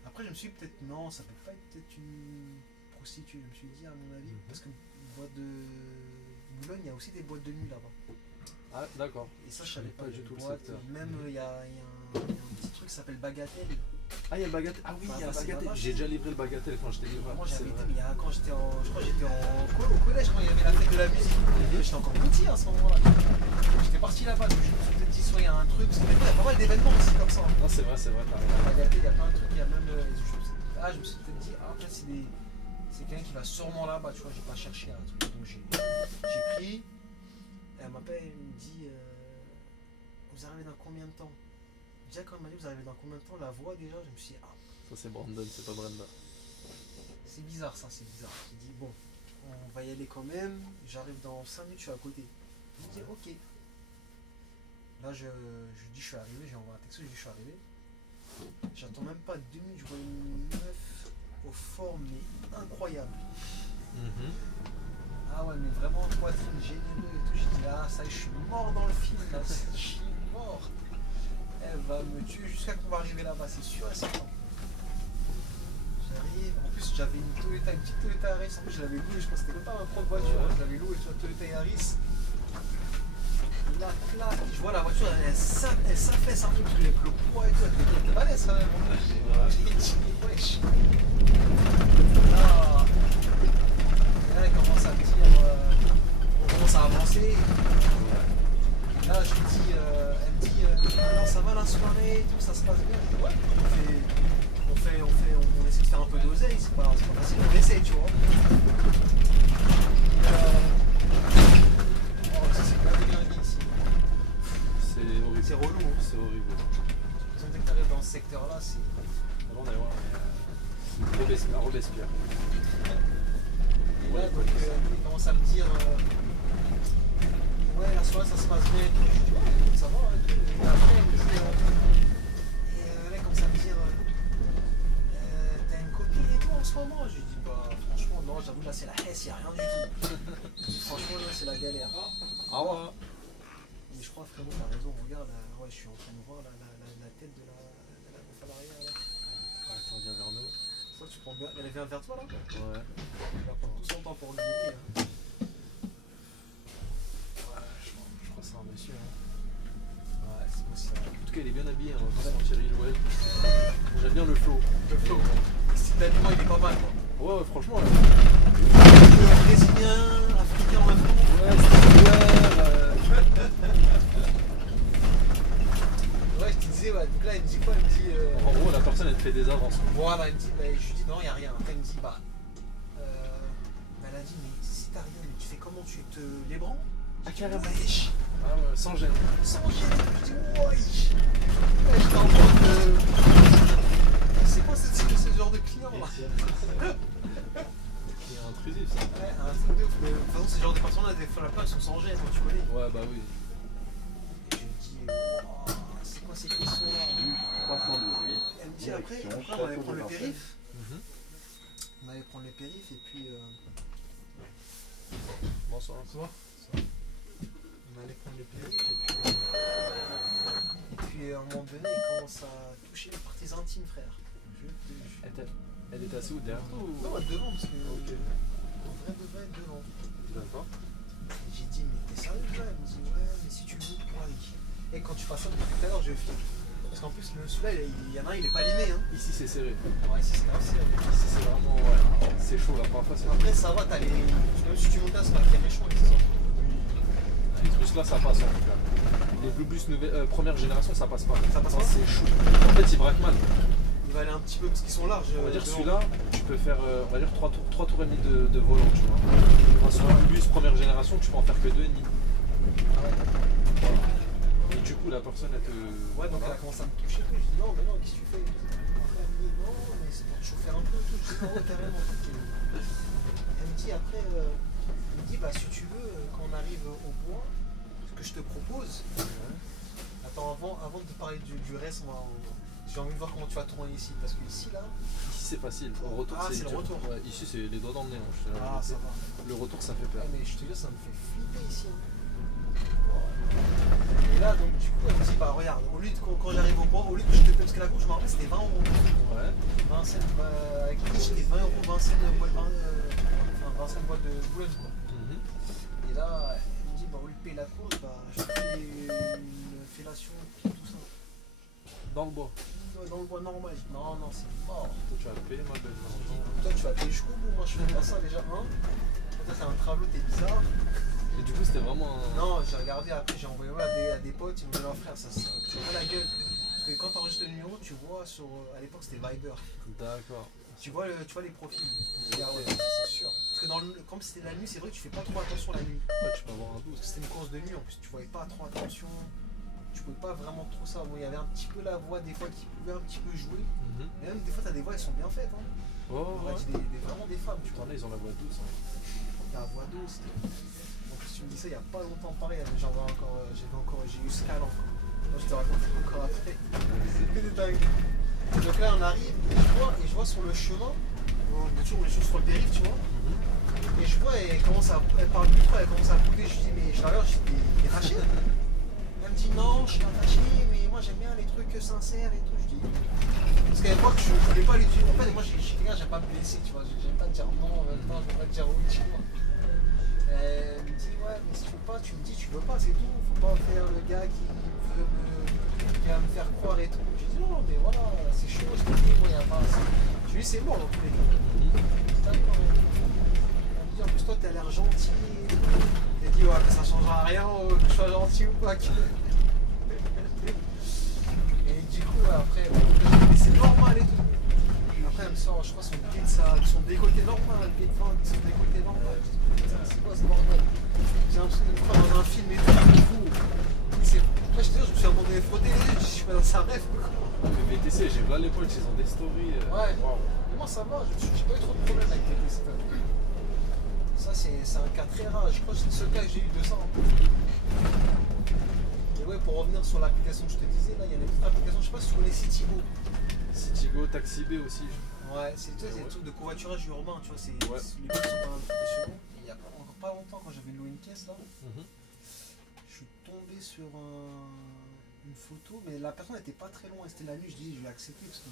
Après, je me suis dit, peut-être non, ça peut pas être peut-être une prostituée, je me suis dit, à mon avis, parce que Bois de Boulogne, il y a aussi des boîtes de nuit là-bas. Ah, d'accord. Et ça, je savais pas du tout le boîte. secteur. Même, il y a un petit truc qui s'appelle Bagatelle. Ah, il y a le bagatelle. Ah oui, Bah, il y a le c'est bagatelle. là-bas, J'ai déjà livré le bagatelle quand j'étais livreur. Moi, C'est j'avais été, vrai. mais il y a, quand j'étais je crois que j'étais au collège, quand il y avait la fête de la musique. J'étais encore petit à ce moment-là. J'étais parti là-bas, je me suis peut-être dit, soit il y a un truc, parce qu'il y a pas mal d'événements aussi comme ça. Non, c'est vrai, t'as raison. Bagatelle, il y a plein de trucs, il y a même. Je me suis peut-être dit, ah, peut-être c'est quelqu'un qui va sûrement là-bas, tu vois, j'ai pas cherché un truc. Donc j'ai pris, elle m'appelle, elle me dit, vous arrivez dans combien de temps? Déjà, quand elle m'a dit, vous arrivez dans combien de temps, la voix déjà, je me suis dit, ah, Ça, c'est Brandon, c'est pas Brenda. c'est bizarre ça, c'est bizarre. Je dis, bon, on va y aller quand même, j'arrive dans 5 minutes, je suis à côté. Je me dis, ok. Là, je dis, je suis arrivé, j'ai envoyé un texto, je dis, je suis arrivé. J'attends même pas 2 minutes, je vois une meuf aux formes mais incroyables. Ah ouais, mais vraiment poitrine généreux et tout. J'ai dit, ah ça y est, je suis mort dans le film là, je suis mort. Elle va me tuer jusqu'à qu'on va arriver là-bas, c'est sûr et certain. J'arrive, en plus j'avais une Toyota, une petite Toyota Yaris, en plus je l'avais louée, je pense que c'était même pas ma propre voiture, je l'avais louée sur Toyota Yaris. Et là, clac, je vois la voiture, elle s'affaisse un peu parce que avec le poids et tout, elle était balèze quand même. J'ai dit, wesh. Là, et là, elle commence à me dire, on commence à avancer. Et là, je lui dis, elle me dit, non, ça va la soirée et tout, ça se passe bien. Je dis, ouais, on essaie de faire un peu d'oseille, c'est pas facile, on essaie, tu vois. Oh, ça c'est pas déglingué ici. C'est horrible. C'est relou, hein. C'est horrible. Dès que tu arrives dans ce secteur-là, c'est. Avant d'aller voir Robespierre. Et là, donc, il commence à me dire ouais, la soirée ça se passe bien et tout. Je dis ouais, ça va et tout. Et après, elle me dit là, il commence à me dire t'as une copine et tout en ce moment? Je lui dis bah, franchement, non, j'avoue, là c'est la hesse, y'a rien du tout. Franchement, là c'est la galère. Ah ouais. Mais je crois, frérot, t'as raison, regarde, là, ouais, je suis en train de voir la tête de la meuf à l'arrière là. Ouais, attends, viens vers nous. Toi, tu prends bien. Elle vient vers toi là? Ouais. Elle va prendre tout son temps pour le guetter. Hein. Ouais, je crois que c'est un monsieur. Hein. Ouais, c'est possible. En tout cas, il est bien habillé, hein, vraiment Thierry Louel. J'aime bien le flow. Le flow. Styllement, il est pas mal quoi. Ouais, franchement. Brésilien, africain en même temps. Ouais, c'est Ouais, je te disais, ouais, donc là, il me dit quoi? Il me dit. En gros, la personne, elle te fait des avances. Voilà, il me dit, bah, je lui dis non, il n'y a rien. Après, il me dit, bah. Elle a dit, mais si t'as rien, mais tu fais comment? Tu te les branles? Ah, carrément. Wesh. Ah ouais, sans gêne. Sans gêne. Je dis, wesh. Ouais, j'étais en mode. C'est quoi ce genre de client là? sais, après, on Château allait de prendre le Vincennes. périph'. Mhm. On allait prendre le périph' et puis. Bonsoir. On allait prendre le périph' et puis à un moment donné, il commence à toucher les parties intimes, frère. Elle était assise où derrière toi ou... Non, devant, parce que. Ok. En vrai, devant, devant. D'accord. J'ai dit, mais t'es sérieux là? Elle me dit, ouais, mais si tu veux, ouais. Et quand tu passes ça, depuis tout à l'heure, je filme. Parce qu'en plus, celui-là, il y en a un, il est pas limé. Hein. Ici c'est serré. Ouais, ici, c'est grave serré. Ici c'est vraiment... Ouais. C'est chaud la première fois. Après, ça va, t'as les. Même si tu montes là, c'est pas très méchant, ils sont. Les trucs là ça passe en tout cas. Les Blue Bus première génération ça passe pas. Ça passe pas? C'est chaud. En fait ils braquent mal. Il va aller un petit peu parce qu'ils sont larges. On va dire devant. celui-là, tu peux faire on va dire 3 tours et demi de volant, tu vois. Enfin, sur un Blue Bus première génération, tu peux en faire que 2,5. Ah ouais. Voilà. Et du coup la personne elle te. Ouais, donc elle a commencé à me toucher. Je dis, non, mais non, qu'est-ce que tu fais? Elle me dit, non, mais c'est pour te chauffer un peu. Tout. Je dis, non, carrément. Elle me dit après, elle me dit, bah si tu veux, quand on arrive au bois, ce que je te propose. Attends, avant de te parler du reste, j'ai envie de voir comment tu vas tourner ici. Parce que ici, là. Ici c'est facile. Au retour c'est le dur. retour. Ouais, ici c'est les doigts dans le nez. Hein, je te Ah, ça va. Le retour ça fait peur. Ouais, mais je te dis, ça me fait flipper ici. Et là, donc du coup, elle me dit, bah regarde, au lieu de quand j'arrive au bois, au lieu que je te paye, parce que la course, je me rappelle, c'était 20 €. Ouais. Vincennes, avec lui, c'était 20 €, Vincennes boîte de Boulogne, quoi. Et là, elle me dit, bah au lieu de payer la course, bah je te fais une fellation, tout ça. Dans le bois. Dans le bois normal. Je dis, non, non, c'est mort. Toi tu vas payer ma belle. Toi, tu vas payer jusqu'au bout, moi je fais pas ça déjà, hein. Toi, c'est un travelot, t'es bizarre. Et du coup c'était vraiment un... Non, j'ai regardé après, j'ai envoyé à des potes, ils m'ont dit leur frère, ça tu vois la gueule. Parce que quand tu enregistres le numéro, tu vois sur. À l'époque c'était Viber. D'accord. Tu vois les profils. Ah ouais, c'est sûr. Parce que comme c'était la nuit, c'est vrai que tu fais pas trop attention la nuit. Ouais, tu peux avoir un doute. Parce que c'était une course de nuit, en plus tu voyais pas trop attention. Tu pouvais pas vraiment trop ça. Bon, il y avait un petit peu la voix des fois qui pouvait un petit peu jouer. Et même des fois t'as des voix, elles sont bien faites. Hein. Oh, On ouais. dit vraiment des femmes, tu vois. Attends, là ils ont la voix douce. Hein. La voix douce. En plus tu me dis ça il y a pas longtemps pareil, j'ai eu Scal encore. Moi je te raconte encore après. C'est des dingues. Donc là on arrive et je vois sur le chemin, on est toujours les choses sur le périph', tu vois. Et je vois elle parle plus trop, elle commence à couper, je lui dis mais je la regarde, je dis mais t'es fâché? Elle me dit non je suis pas fâché mais moi j'aime bien les trucs sincères et tout. Je dis parce qu'à l'époque je voulais pas lui dire, en fait moi je suis quelqu'un, j'aime pas me blesser, tu vois, j'aime pas dire non, maintenant je vais pas dire oui, tu vois. Elle me dit ouais mais si tu veux pas, tu me dis tu veux pas, c'est tout, faut pas faire le gars qui va me faire croire et tout. Je dis non mais voilà, c'est chaud, je te dis, moi y a pas. Je lui dis c'est mort dans tous les cas. Elle me dit en plus toi t'as l'air gentil et tout. Elle dit ouais ça changera rien que je sois gentil ou pas. Et du coup après, mais c'est normal et tout. Après elle me sort, je crois son décolleté normal, le pied de vin, son décolleté normal. C'est quoi ce bordel? J'ai l'impression de me croire dans un film et tout, du coup. Moi je te dis, je me suis abandonné frotter les yeux, je suis pas dans sa rêve quoi. Le VTC, j'ai vu à l'époque, ils ont des stories. Ouais. Wow. Mais moi ça va, j'ai pas eu trop de problèmes avec les VTC. Ça c'est un cas très rare, je crois que c'est le seul cas que j'ai eu de ça. Et ouais, pour revenir sur l'application que je te disais, là il y a des petites applications, je sais pas si tu connais Citigo. Citigo, Taxi B aussi. Ouais, c'est des trucs de covoiturage urbain, tu vois, les mecs sont pas professionnels. Il y a encore pas longtemps quand j'avais loué une caisse là, je suis tombé sur une photo, mais la personne n'était pas très loin, c'était la nuit, je dis je vais accepter parce que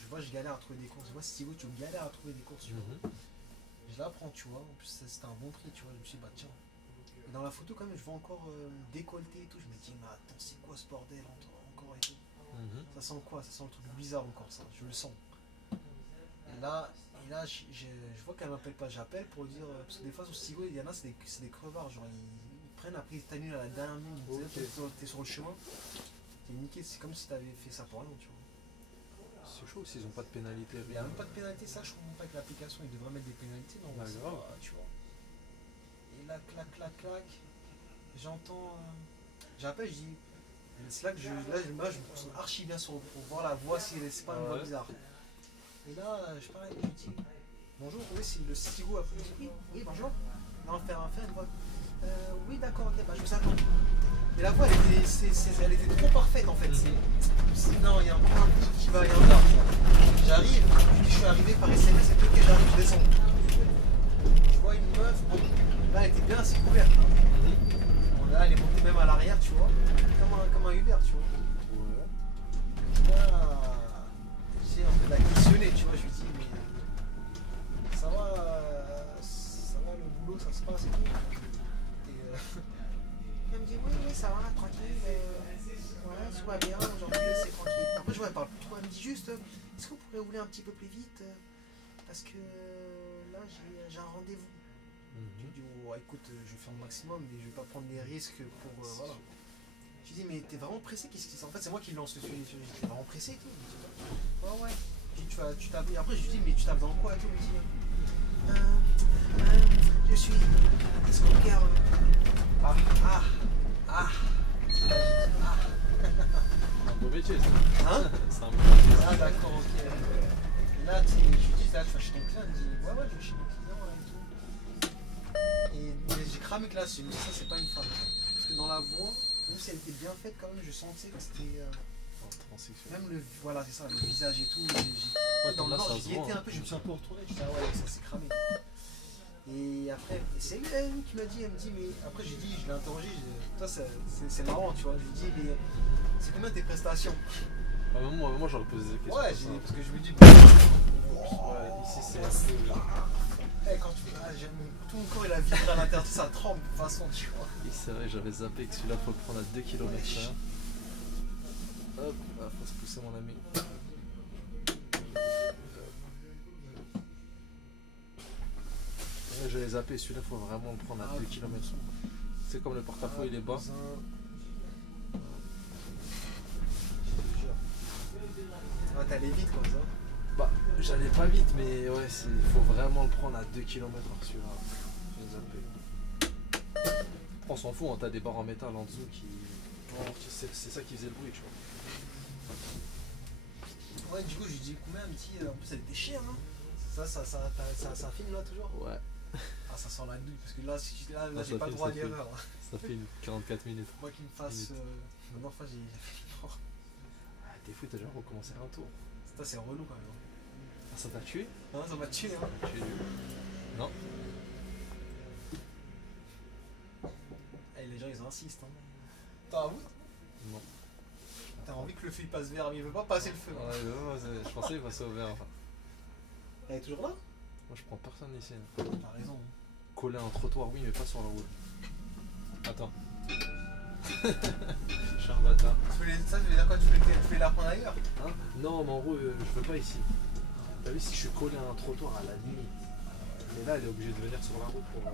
je vois je galère à trouver des courses. Je vois Citigo, tu galères à trouver des courses, tu vois. Je la prends, tu vois, en plus c'était un bon prix, tu vois, je me suis dit bah tiens. Et dans la photo quand même je vois encore décolleté et tout, je me dis mais attends c'est quoi ce bordel encore et tout. Ça sent quoi? Ça sent le truc bizarre encore ça, je le sens. Et là je vois qu'elle m'appelle pas, j'appelle pour dire, parce que des fois sur Citigo il y en a c'est des crevards, genre ils prennent la prise t'annule à la dernière minute, t'es sur le chemin, t'es niqué, c'est comme si t'avais fait ça pour rien, tu vois. C'est chaud s'ils ont pas de pénalité. Il n'y a même pas de pénalité, ça je comprends pas avec l'application, ils devraient mettre des pénalités, non, bah, grave. Pas, tu vois. Et là, clac, clac, clac, j'entends, j'appelle, je dis, c'est là que je me concentre archi bien pour voir la voix, si c'est pas une voix bizarre. Et là, je parle, je dis, bonjour, oui, c'est le Citigo, après je dis, oui, bonjour, non, faire une voix, oui, d'accord, ok, bah je vous attends. Et la voix, elle était trop parfaite en fait. Non, il y a un truc qui va, il y a un truc. J'arrive, je suis arrivé par SMS et tout, ok, j'arrive, je descends. Je vois une meuf, bon, là elle était bien assez couverte. Hein. Bon, là elle est montée même à l'arrière, tu vois, comme un Uber, tu vois. Ouais. Là, j'ai un peu la questionner, tu vois, je lui dis, mais ça va le boulot, ça se passe et tout. Et elle me dit, oui, ça va, tranquille, ouais, tout va bien, aujourd'hui c'est tranquille. Après, je vois, elle parle plus trop, elle me dit juste, est-ce qu'on pourrait rouler un petit peu plus vite parce que là, j'ai un rendez-vous. Je lui dis, oh, écoute, je vais faire le maximum, mais je vais pas prendre des risques pour. Voilà. Je lui dis, mais t'es vraiment pressé? Qu'est-ce qui se passe? En fait, c'est moi qui lance le sujet. Je lui dis, t'es vraiment pressé et tout? Il me dit, ouais. Je dis, tu tapes. Et après, je lui dis, mais tu tapes dans quoi et tout? Il me dit, je suis escroqueur. Un beau métier, ça. Hein? C'est un beau métier. Ah, d'accord, ok. Et là, je lui dis, là, tu vas chez ton client? Il me dit, ouais, je vais chez mon client et tout. Et j'ai cramé que là, je me dis, ça, c'est pas une femme. Parce que dans la voix, même si elle était bien faite, quand même, je sentais que c'était. Même le. Voilà, c'est ça, le visage et tout. Dans le nord, j'y étais un peu, je me suis un peu retourné. Je dis, ah ouais, ça s'est cramé. Et après, c'est elle qui m'a dit, elle me dit, mais après, j'ai dit, je l'ai interrogé, toi, c'est marrant, tu vois. Je lui dis, mais c'est combien tes prestations? Moi j'aurais posé des questions. Ouais, parce que je me dis. Ouais, ici c'est assez. Quand tu tout mon corps il a vibré à l'intérieur, ça tremble de toute façon, tu vois. Et c'est vrai, j'avais zappé que celui-là faut le prendre à 2 km/h. Hop, faut se pousser mon ami. Ouais, j'avais zappé, celui-là faut vraiment le prendre à 2 km/h. C'est comme le porte-à-faux il est bas. Ouais, t'allais vite comme ça. Bah, j'allais pas vite, mais ouais, il faut vraiment le prendre à 2 km/h celui-là. J'ai zappé. On s'en fout, hein, t'as des barres en métal en dessous qui. C'est ça qui faisait le bruit, tu vois. Ouais, du coup, je lui dis combien, elle me dit, en plus elle était chère, hein. Ça filme là toujours? Ouais. Ah, ça sent la douille, parce que là j'ai pas le droit à l'erreur. Ça fait 44 minutes. Moi qui me fasse. Maintenant, enfin, j'ai fait fort. Ah, t'es fou, t'as déjà recommencé un tour. Ça, c'est relou quand même. Ah, ça t'a tué? Non, ça m'a tué, hein. Tu es nul. Non. Et les gens, ils insistent, hein. T'as envie? Non. T'as envie que le feu il passe vert, mais il veut pas passer le feu. Ouais, non, je pensais qu'il passait au vert. Enfin. Elle est toujours là? Moi, je prends personne ici. T'as raison. Coller un trottoir, oui, mais pas sur la route. Attends. Je suis un bâtard. Ça veut dire quoi? Tu fais la prendre ailleurs? Hein? Non, mais en gros, je veux pas ici. T'as vu, si je suis collé à un trottoir à la limite. Mais là, elle est obligée de venir sur la route pour. Non.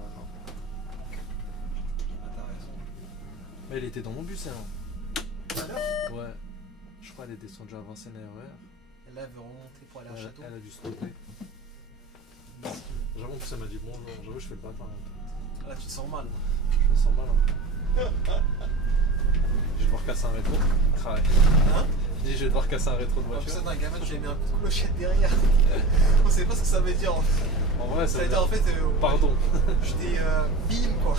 Ah, t'as raison. Mais elle était dans mon bus, hein. Tout à l'heure? Ouais. Je crois qu'elle est descendue à Vincennes RER. Et là, elle veut remonter pour aller à Château. Elle a dû stopper. J'avoue que ça m'a dit bonjour. J'avoue, je fais le bâtard. Là, tu te sens mal. Je me sens mal un peu. Je vais devoir casser un rétro. Crac. Hein? Je dis, je vais devoir casser un rétro de Comme voiture. ça, d'un gamin, je lui ai mis un coup de clochette derrière. On sait pas ce que ça veut dire en fait. En vrai, Ça veut dire en fait. Pardon. J'étais bim quoi.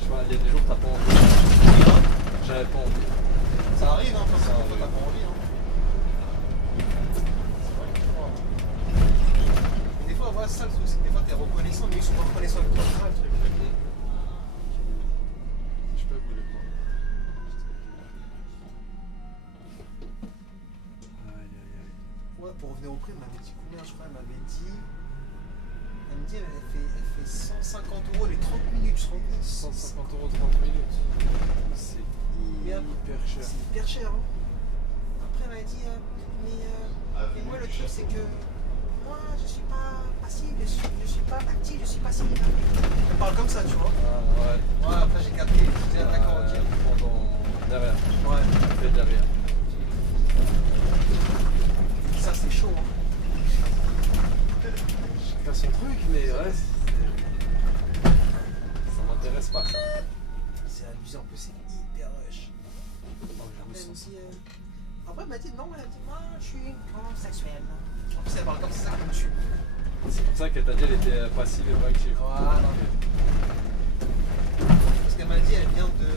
Je vois, il y a des jours, t'as pas envie. J'avais pas envie. Ça arrive, hein, parce que toi, t'as pas envie. Hein. Des fois, voilà, c'est ça le truc, c'est que des fois, t'es reconnaissant, mais ils sont pas reconnaissants avec toi. C'est ça le truc. Je peux vous le prendre. Aïe aïe aïe. Ouais, pour revenir au prix, elle m'avait dit combien, je crois, elle m'avait dit. Elle me dit, elle fait 150 € les 30 minutes, je crois. 150 € 30 minutes. C'est hyper cher. C'est hyper cher, hein. Après, elle m'a dit, mais moi, le truc, c'est que moi, je suis pas passif, je suis pas actif, je suis passif. Elle parle comme ça, tu vois. Ah ouais. Ouais, après, j'ai capté. Je dis, d'accord, ok. Derrière. Ouais. Fais derrière. Ça, c'est chaud, hein. Chacun son truc, mais ouais. Ça m'intéresse pas, ça. C'est abusé, en plus, c'est hyper rush. Oh, j'avoue, Elle me ça. dit, après, elle m'a dit, non, elle a dit, moi, je suis homosexuelle. En plus, elle parle comme ça qui me tue. C'est pour ça qu'elle t'a dit qu'elle était passive et pas active. Voilà. Parce qu'elle m'a dit, elle vient de